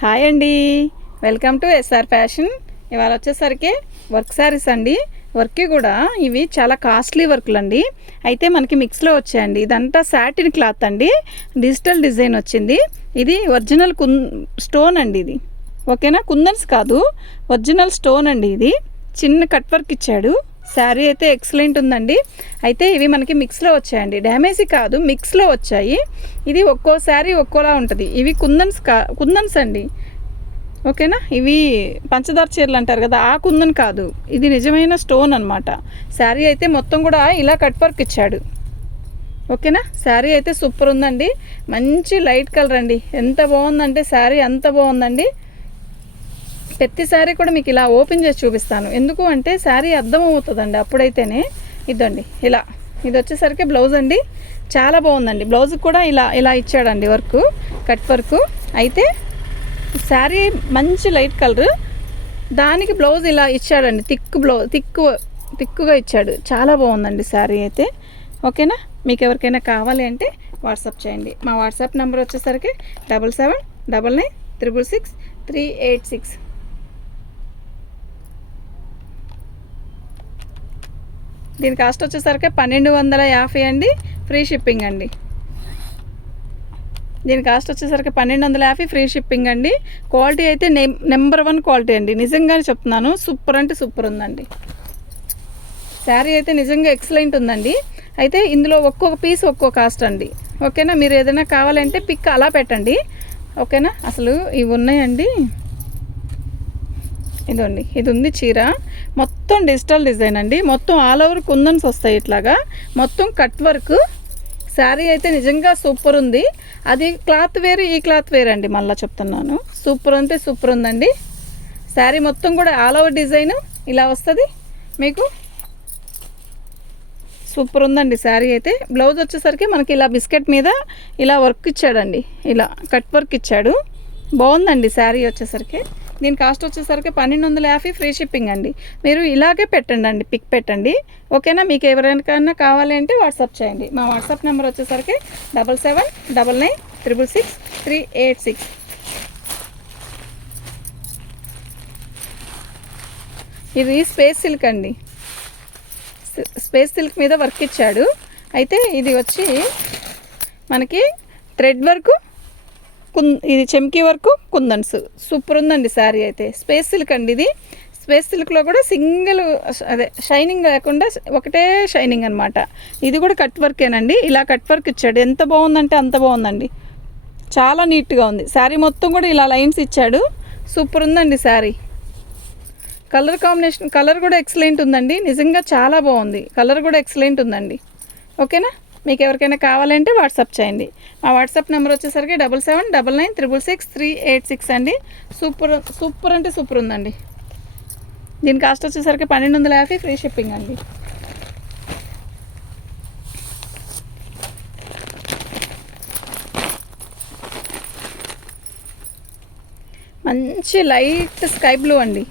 Hi అండి. Welcome to SR fashion ఇవాళ వచ్చేసరికి వర్క్ శారీస్ అండి. వర్క్ కూడా ఇవి చాలా కాస్ట్లీ వర్క్లు అండి. అయితే మనకి మిక్స్లో వచ్చాయండి. ఇదంతా సాటిన్ క్లాత్ అండి. డిజిటల్ డిజైన్ వచ్చింది. ఇది ఒరిజినల్ కున్ స్టోన్ అండి ఇది. ఓకేనా కుందన్స్ కాదు. ఒరిజినల్ స్టోన్ అండి ఇది. చిన్న కట్ వర్క్ ఇచ్చాడు. శారీ అయితే ఎక్సలెంట్ ఉందండి. అయితే ఇవి మనకి మిక్స్లో వచ్చాయండి. డ్యామేజ్ కాదు మిక్స్లో వచ్చాయి. ఇది ఒక్కో శారీ ఒక్కోలా ఉంటుంది. ఇవి కుందన్స్ కా కుందన్స్ అండి. ఓకేనా? ఇవి పంచదార చీరలు అంటారు కదా ఆ కుందన్ కాదు. ఇది నిజమైన స్టోన్ అనమాట శారీ అయితే మొత్తం కూడా ఇలా కట్ వర్క్ ఇచ్చాడు. ఓకేనా? శారీ అయితే సూపర్ ఉందండి. మంచి లైట్ కలర్ అండి. ఎంత బాగుందంటే శారీ అంత బాగుందండి. ప్రతి శారీ కూడా మీకు ఇలా ఓపెన్ చేసి చూపిస్తాను. ఎందుకు అంటే శారీ అర్థమవుతుందండి అప్పుడైతేనే. ఇదండి ఇలా. ఇది వచ్చేసరికి బ్లౌజ్ అండి. చాలా బాగుందండి. బ్లౌజ్ కూడా ఇలా ఇలా ఇచ్చాడండి వర్క్ కట్ వర్క్. అయితే శారీ మంచి లైట్ కలర్. దానికి బ్లౌజ్ ఇలా ఇచ్చాడండి. థిక్ బ్లౌజ్ థిక్ థిక్గా ఇచ్చాడు. చాలా బాగుందండి శారీ అయితే. ఓకేనా? మీకు ఎవరికైనా కావాలి అంటే వాట్సాప్ చేయండి. మా వాట్సాప్ నెంబర్ వచ్చేసరికి double seven double nine triple six three eight six. దీని కాస్ట్ వచ్చేసరికి పన్నెండు వందల యాభై అండి. ఫ్రీ షిప్పింగ్ అండి. దీని కాస్ట్ వచ్చేసరికి పన్నెండు వందల యాభై ఫ్రీ షిప్పింగ్ అండి. క్వాలిటీ అయితే నెంబర్ వన్ క్వాలిటీ అండి. నిజంగానే చెప్తున్నాను సూపర్ అంటే సూపర్ ఉందండి. శారీ అయితే నిజంగా ఎక్సలెంట్ ఉందండి. అయితే ఇందులో ఒక్కొక్క పీస్ ఒక్కో కాస్ట్ అండి. ఓకేనా మీరు ఏదైనా కావాలంటే పిక్ అలా పెట్టండి. ఓకేనా అసలు ఇవి ఉన్నాయండి. ఇదండి. ఇది ఉంది చీర. మొత్తం డిజిటల్ డిజైన్ అండి. మొత్తం ఆల్ ఓవర్ కుందన్స్ వస్తాయి ఇట్లాగా. మొత్తం కట్ వర్క్. శారీ అయితే నిజంగా సూపర్ ఉంది. అది క్లాత్ వేరు ఈ క్లాత్ వేరు అండి మళ్ళీ చెప్తున్నాను. సూపర్ అంటే సూపర్ ఉందండి. శారీ మొత్తం కూడా ఆల్ ఓవర్ డిజైన్. ఇలా వస్తుంది. మీకు సూపర్ ఉందండి శారీ అయితే. బ్లౌజ్ వచ్చేసరికి మనకి ఇలా బిస్కెట్ మీద ఇలా వర్క్ ఇచ్చాడండి. ఇలా కట్ వర్క్ ఇచ్చాడు. బాగుందండి శారీ వచ్చేసరికి. దీని కాస్ట్ వచ్చేసరికి పన్నెండు వందల యాభై ఫ్రీ షిప్పింగ్ అండి. మీరు ఇలాగే పెట్టండి అండి పిక్ పెట్టండి. ఓకేనా? మీకు ఎవరికైనా కావాలి అంటే వాట్సాప్ చేయండి. మా వాట్సాప్ నెంబర్ వచ్చేసరికి double seven double nine triple six three eight six. ఇది స్పేస్ సిల్క్ అండి. స్పేస్ సిల్క్ మీద వర్క్ ఇచ్చాడు. అయితే ఇది వచ్చి మనకి థ్రెడ్ వర్క్ కున్ ఇది చెమ్కీ వరకు కుందన్స్. సూపర్ ఉందండి శారీ అయితే. స్పేస్ సిల్క్ అండి ఇది. స్పేస్ సిల్క్లో కూడా సింగిల్ అదే షైనింగ్ లేకుండా ఒకటే షైనింగ్ అనమాట ఇది కూడా కట్ వర్కేనండి. ఇలా కట్ వర్క్ ఇచ్చాడు. ఎంత బాగుందంటే అంత బాగుందండి. చాలా నీట్గా ఉంది. శారీ మొత్తం కూడా ఇలా లైన్స్ ఇచ్చాడు. సూపర్ ఉందండి శారీ. కలర్ కాంబినేషన్ కలర్ కూడా ఎక్సలెంట్ ఉందండి. నిజంగా చాలా బాగుంది. కలర్ కూడా ఎక్సలెంట్ ఉందండి. ఓకేనా? మీకు ఎవరికైనా కావాలంటే వాట్సాప్ చేయండి. మా వాట్సాప్ నెంబర్ వచ్చేసరికి double seven double nine triple six three eight six అండి. సూపర్ సూపర్ అంటే సూపర్ ఉందండి. దీని కాస్ట్ వచ్చేసరికి పన్నెండు వందల యాభై ఫ్రీ షిప్పింగ్ అండి. మంచి లైట్ స్కై బ్లూ అండి.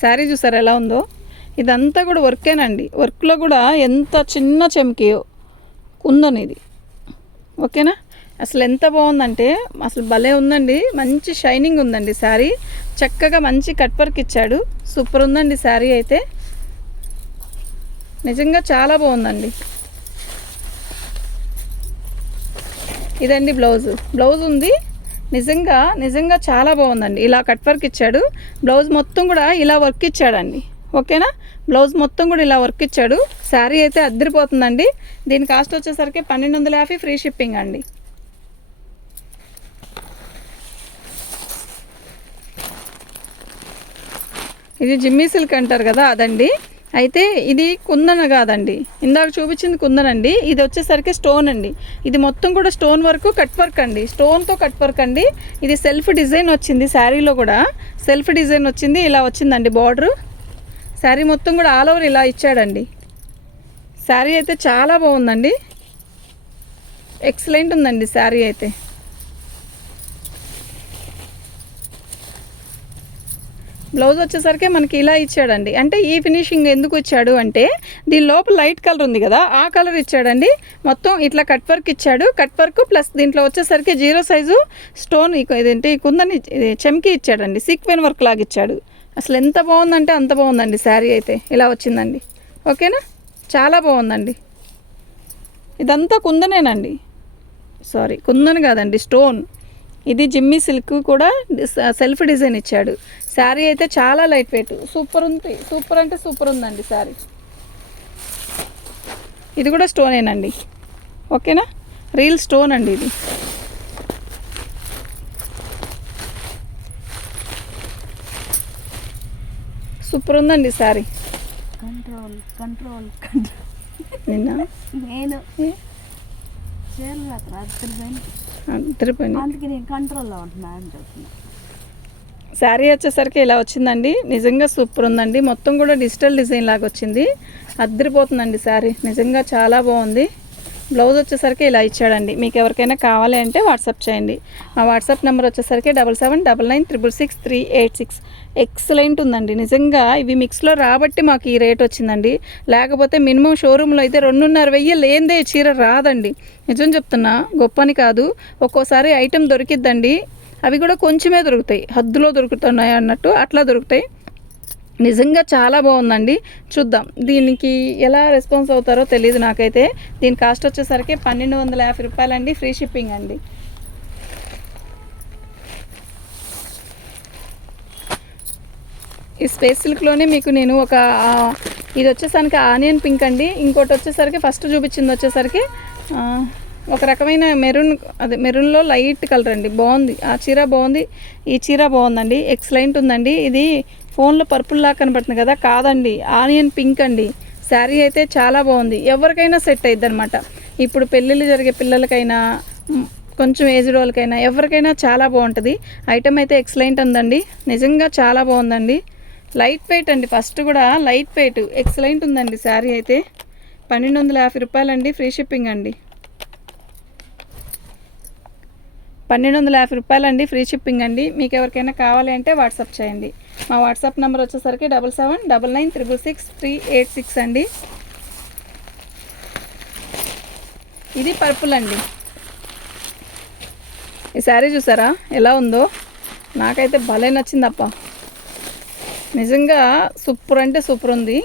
శారీ చూసారు ఎలా ఉందో? ఇదంతా కూడా వర్కేనండి. వర్క్లో కూడా ఎంత చిన్న చెమ్కియో కుందని ఇది ఓకేనా? అసలు ఎంత బాగుందంటే అసలు భలే ఉందండి. మంచి షైనింగ్ ఉందండి శారీ. చక్కగా మంచి కట్ వర్క్ ఇచ్చాడు. సూపర్ ఉందండి శారీ అయితే. నిజంగా చాలా బాగుందండి. ఇదండి బ్లౌజ్. బ్లౌజ్ ఉంది. నిజంగా నిజంగా చాలా బాగుందండి. ఇలా కట్ వర్క్ ఇచ్చాడు. బ్లౌజ్ మొత్తం కూడా ఇలా వర్క్ ఇచ్చాడండి. ఓకేనా? బ్లౌజ్ మొత్తం కూడా ఇలా వర్క్ ఇచ్చాడు. శారీ అయితే అద్దరిపోతుందండి. దీని కాస్ట్ వచ్చేసరికి పన్నెండు వందల యాభై ఫ్రీ షిప్పింగ్ అండి. ఇది జిమ్మీ సిల్క్ అంటారు కదా అదండి. అయితే ఇది కుందన కాదండి. ఇందాక చూపించింది కుందనండి ఇది వచ్చేసరికి స్టోన్ అండి. ఇది మొత్తం కూడా స్టోన్ వర్క్ కట్ వర్క్ అండి. స్టోన్తో కట్ వర్క్ అండి. ఇది సెల్ఫ్ డిజైన్ వచ్చింది శారీలో కూడా. సెల్ఫ్ డిజైన్ వచ్చింది. ఇలా వచ్చిందండి బార్డరు. శారీ మొత్తం కూడా ఆల్ ఓవర్ ఇలా ఇచ్చాడండి. శారీ అయితే చాలా బాగుందండి. ఎక్సలెంట్ ఉందండి శారీ అయితే. బ్లౌజ్ వచ్చేసరికి మనకి ఇలా ఇచ్చాడండి. అంటే ఈ ఫినిషింగ్ ఎందుకు ఇచ్చాడు అంటే దీని లోపల లైట్ కలర్ ఉంది కదా ఆ కలర్ ఇచ్చాడండి. మొత్తం ఇట్లా కట్ వర్క్ ఇచ్చాడు. కట్ వర్క్ ప్లస్ దీంట్లో వచ్చేసరికి జీరో సైజు స్టోన్ ఇదేంటి కుందని చెమ్కి ఇచ్చాడండి. సీక్వెన్ వర్క్ లాగా ఇచ్చాడు. అసలు ఎంత బాగుందంటే అంత బాగుందండి శారీ అయితే. ఇలా వచ్చిందండి. ఓకేనా? చాలా బాగుందండి. ఇదంతా కుందనేనండి. సారీ కుందన్ కాదండి స్టోన్. ఇది జిమ్మి సిల్క్ కూడా సెల్ఫ్ డిజైన్ ఇచ్చాడు. శారీ అయితే చాలా లైట్ వెయిట్. సూపర్ ఉంది. సూపర్ అంటే సూపర్ ఉందండి శారీ. ఇది కూడా స్టోనేనండి. ఓకేనా? రీల్ స్టోన్ అండి ఇది. సూపర్ ఉందండి శారీ కంట్రోల్ కంట్రోల్ కంట్రోల్ నిన్న? నేను. ఏ? చీరలు అక్కడ అద్దరిపోయింది తిరుపతి అందుకే నేను కంట్రోల్లో ఉంటున్నా అని చెప్తున్నా. శారీ వచ్చేసరికి ఇలా వచ్చిందండి. నిజంగా సూపర్ ఉందండి. మొత్తం కూడా డిజిటల్ డిజైన్ లాగా వచ్చింది. అద్దరిపోతుందండి శారీ నిజంగా చాలా బాగుంది. బ్లౌజ్ వచ్చేసరికి ఇలా ఇచ్చాడండి. మీకు ఎవరికైనా కావాలి అంటే వాట్సాప్ చేయండి. మా వాట్సాప్ నెంబర్ వచ్చేసరికి double seven double nine triple six three eight six. Excellent ఉందండి. నిజంగా ఇవి మిక్స్లో రాబట్టి మాకు ఈ రేట్ వచ్చిందండి. లేకపోతే మినిమం షోరూంలో అయితే రెండున్నర వెయ్యి లేనిదే చీర రాదండి. నిజం చెప్తున్నా గొప్పని కాదు. ఒక్కోసారి ఐటెం దొరికిద్దండి. అవి కూడా కొంచెమే దొరుకుతాయి. హద్దులో దొరుకుతున్నాయి అన్నట్టు అట్లా దొరుకుతాయి. నిజంగా చాలా బాగుందండి. చూద్దాం. దీనికి ఎలా రెస్పాన్స్ అవుతారో తెలియదు నాకైతే. దీని కాస్ట్ వచ్చేసరికి పన్నెండు వందల యాభై రూపాయలండి. ఫ్రీ షిప్పింగ్ అండి. ఈ స్పేస్ సిల్క్లోనే మీకు నేను ఒక ఇది వచ్చేసరికి ఆనియన్ పింక్ అండి. ఇంకోటి వచ్చేసరికి ఫస్ట్ చూపించింది వచ్చేసరికి ఒక రకమైన మెరూన్ అదే మెరూన్లో లైట్ కలర్ అండి. బాగుంది. ఆ చీర బాగుంది. ఈ చీర బాగుందండి. ఎక్సలెంట్ ఉందండి. ఇది ఫోన్లో పర్పుల్ లాగా కనబడుతుంది కదా కాదండి. ఆనియన్ పింక్ అండి. శారీ అయితే చాలా బాగుంది. ఎవరికైనా సెట్ అయ్యిద్ది అనమాట ఇప్పుడు పెళ్ళిళ్ళు జరిగే పిల్లలకైనా కొంచెం ఏజ్డ్ వాళ్ళకైనా ఎవరికైనా చాలా బాగుంటుంది. ఐటమ్ అయితే ఎక్సలెంట్ ఉందండి. నిజంగా చాలా బాగుందండి. లైట్ వెయిట్ అండి. ఫస్ట్ కూడా లైట్ వెయిట్ ఎక్సలెంట్ ఉందండి శారీ అయితే. పన్నెండు వందల యాభై రూపాయలండి. ఫ్రీ షిప్పింగ్ అండి. పన్నెండు వందల యాభై రూపాయలు అండి ఫ్రీ షిప్పింగ్ అండి. మీకు ఎవరికైనా కావాలి అంటే వాట్సాప్ చేయండి. మా వాట్సాప్ నెంబర్ వచ్చేసరికి double seven double nine triple six three eight six అండి. ఇది పర్పుల్ అండి. ఈ శారీ చూసారా? ఎలా ఉందో? నాకైతే భలే నచ్చిందప్ప. నిజంగా సూపర్ అంటే సూపర్ ఉంది.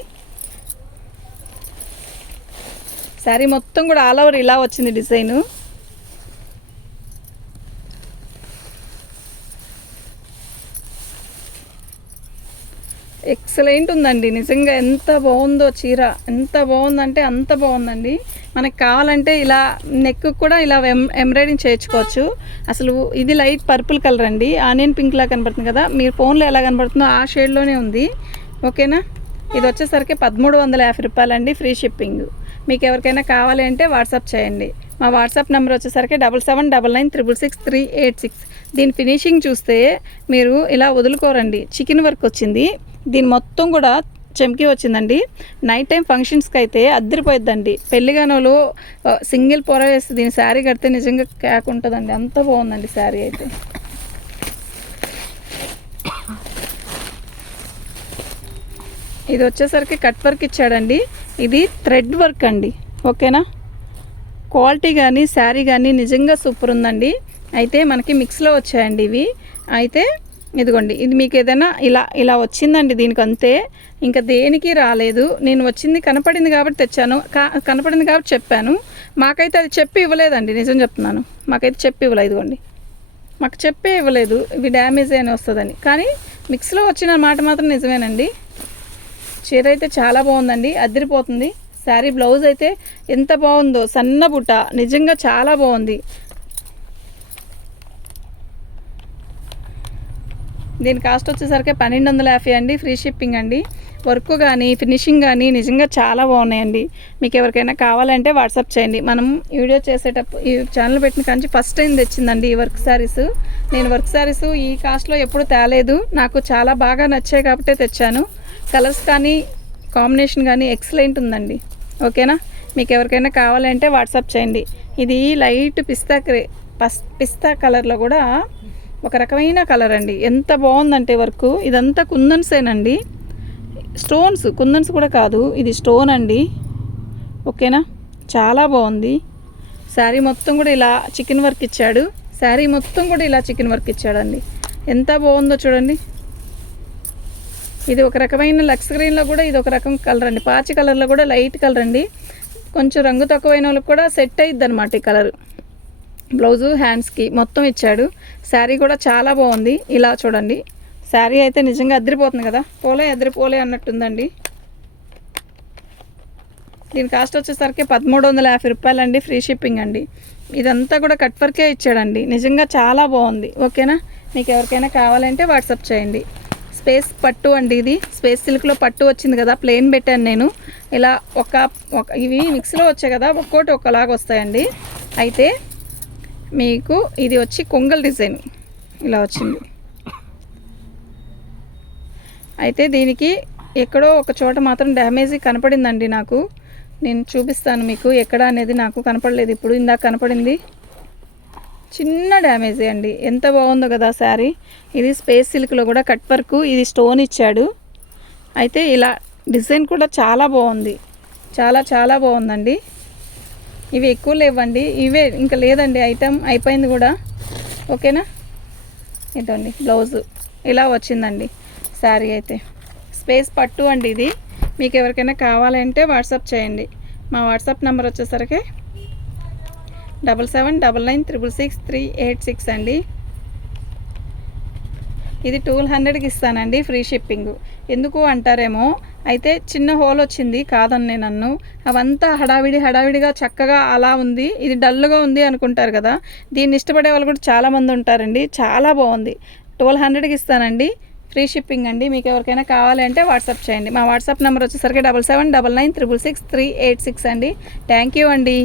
శారీ మొత్తం కూడా ఆల్ ఓవర్ ఇలా వచ్చింది డిజైను. ఎక్సలెంట్ ఉందండి నిజంగా ఎంత బాగుందో చీర. ఎంత బాగుందంటే అంత బాగుందండి. మనకి కావాలంటే ఇలా నెక్ కూడా ఇలా ఎం ఎంబ్రాయిడింగ్ చేయించుకోవచ్చు. అసలు ఇది లైట్ పర్పుల్ కలర్ అండి. ఆనియన్ పింక్ లా కనబడుతుంది కదా. మీరు ఫోన్లో ఎలా కనబడుతుందో ఆ షేడ్లోనే ఉంది. ఓకేనా? ఇది వచ్చేసరికి పదమూడు వందల యాభై రూపాయలండి ఫ్రీ షిప్పింగ్. మీకు ఎవరికైనా కావాలి అంటే వాట్సాప్ చేయండి. మా వాట్సాప్ నెంబర్ వచ్చేసరికి double seven double nine triple six three eight six. దీని ఫినిషింగ్ చూస్తే మీరు ఇలా వదులుకోరండి. చికెన్ వర్క్ వచ్చింది. దీని మొత్తం కూడా చెమ్కి వచ్చిందండి. నైట్ టైం ఫంక్షన్స్కి అయితే అద్దరిపోయిద్దండి. పెళ్ళిగానోళ్ళు సింగిల్ పొర వేసి దీని శారీ కడితే నిజంగా క్యాక్ ఉంటుందండి. అంత బాగుందండి శారీ అయితే. ఇది వచ్చేసరికి కట్ వర్క్ ఇచ్చాడండి. ఇది థ్రెడ్ వర్క్ అండి. ఓకేనా? క్వాలిటీ కానీ శారీ కానీ నిజంగా సూపర్ ఉందండి. అయితే మనకి మిక్స్లో వచ్చాయండి ఇవి. అయితే ఇదిగోండి ఇది మీకు ఏదైనా ఇలా ఇలా వచ్చిందండి దీనికి అంతే ఇంకా దేనికి రాలేదు. నేను వచ్చింది కనపడింది కాబట్టి తెచ్చాను. కా కనపడింది కాబట్టి చెప్పాను. మాకైతే అది చెప్పి ఇవ్వలేదండి నిజం చెప్తున్నాను. మాకైతే చెప్పి ఇవ్వలేదు ఇదిగోండి. మాకు చెప్పే ఇవ్వలేదు. ఇవి డ్యామేజ్ అయినా వస్తుందని. కానీ మిక్స్లో వచ్చిన మాట మాత్రం నిజమేనండి. చీర అయితే చాలా బాగుందండి అదిరిపోతుంది శారీ బ్లౌజ్ అయితే ఎంత బాగుందో సన్న బుట్ట. నిజంగా చాలా బాగుంది. దీని కాస్ట్ వచ్చేసరికి పన్నెండు వందల యాభై అండి. ఫ్రీ షిప్పింగ్ అండి. వర్క్ కానీ ఫినిషింగ్ కానీ నిజంగా చాలా బాగున్నాయండి. మీకు ఎవరికైనా కావాలంటే వాట్సాప్ చేయండి. మనం వీడియో చేసేటప్పుడు ఈ ఛానల్ పెట్టిన కానీ ఫస్ట్ టైం తెచ్చిందండి ఈ వర్క్ శారీస్ నేను వర్క్ శారీస్ ఈ కాస్ట్లో ఎప్పుడు తేలేదు. నాకు చాలా బాగా నచ్చాయి కాబట్టి తెచ్చాను. కలర్స్ కానీ కాంబినేషన్ కానీ ఎక్సలెంట్ ఉందండి. ఓకేనా? మీకు ఎవరికైనా కావాలంటే వాట్సాప్ చేయండి. ఇది లైట్ పిస్తా క్రే పస్ పిస్తా కలర్లో కూడా ఒక రకమైన కలర్ అండి. ఎంత బాగుందంటే వర్క్ ఇదంతా కుందన్సేనండి. స్టోన్స్ కుందన్స్ కూడా కాదు ఇది స్టోన్ అండి. ఓకేనా? చాలా బాగుంది. శారీ మొత్తం కూడా ఇలా చికెన్ వర్క్ ఇచ్చాడు. శారీ మొత్తం కూడా ఇలా చికెన్ వర్క్ ఇచ్చాడండి. ఎంత బాగుందో చూడండి. ఇది ఒక రకమైన లక్స్ గ్రీన్లో కూడా ఇది ఒక రకం కలర్ అండి. పాచి కలర్లో కూడా లైట్ కలర్ అండి. కొంచెం రంగు తక్కువైన వాళ్ళకి కూడా సెట్ అయ్యిద్ది అనమాట ఈ కలర్ బ్లౌజు హ్యాండ్స్కి మొత్తం ఇచ్చాడు. శారీ కూడా చాలా బాగుంది. ఇలా చూడండి. శారీ అయితే నిజంగా అద్దరిపోతుంది కదా? పోలే అద్దరిపోలే అన్నట్టుందండి. దీని కాస్ట్ వచ్చేసరికి పదమూడు వందల యాభై రూపాయలు అండి ఫ్రీ షిప్పింగ్ అండి. ఇదంతా కూడా కట్ వర్కే ఇచ్చాడండి. నిజంగా చాలా బాగుంది. ఓకేనా? మీకు ఎవరికైనా కావాలంటే వాట్సాప్ చేయండి. స్పేస్ పట్టు అండి ఇది. స్పేస్ సిల్క్లో పట్టు వచ్చింది కదా? ప్లెయిన్ పెట్టాను నేను. ఇలా ఒక ఒక ఇవి మిక్స్లో వచ్చాయి కదా? ఒక్కోటి ఒకలాగా వస్తాయండి. అయితే మీకు ఇది వచ్చి కొంగల్ డిజైన్. ఇలా వచ్చింది. అయితే దీనికి ఎక్కడో ఒక చోట మాత్రం డ్యామేజ్ కనపడిందండి నాకు. నేను చూపిస్తాను మీకు ఎక్కడ అనేది నాకు కనపడలేదు. ఇప్పుడు ఇందాక కనపడింది. చిన్న డ్యామేజే అండి. ఎంత బాగుందో కదా శారీ. ఇది స్పేస్ సిల్క్లో కూడా కట్ వర్క్ ఇది స్టోన్ ఇచ్చాడు. అయితే ఇలా డిజైన్ కూడా చాలా బాగుంది. చాలా చాలా బాగుందండి. ఇవి ఎక్కువ లేవండి. ఇవే ఇంకా లేదండి. ఐటమ్ అయిపోయింది కూడా. ఓకేనా? ఇదండి బ్లౌజు. ఇలా వచ్చిందండి శారీ అయితే. స్పేస్ పట్టు అండి ఇది. మీకు ఎవరికైనా కావాలంటే వాట్సాప్ చేయండి. మా వాట్సాప్ నెంబర్ వచ్చేసరికి double seven double nine triple six three eight six అండి. ఇది టూల్ హండ్రెడ్కి ఇస్తానండి ఫ్రీ షిప్పింగ్. ఎందుకు అంటారేమో? అయితే చిన్న హోల్ వచ్చింది కాదన్నే నన్ను. అవంతా హడావిడి హడావిడిగా చక్కగా అలా ఉంది. ఇది డల్గా ఉంది అనుకుంటారు కదా? దీన్ని ఇష్టపడే వాళ్ళు కూడా చాలామంది ఉంటారండి. చాలా బాగుంది. ట్వెల్వ్ హండ్రెడ్కి ఇస్తానండి. ఫ్రీ షిప్పింగ్ అండి. మీకు ఎవరికైనా కావాలి అంటే వాట్సాప్ చేయండి. మా వాట్సాప్ నెంబర్ వచ్చేసరికి double seven double nine triple six three eight six అండి. థ్యాంక్ యూ అండి.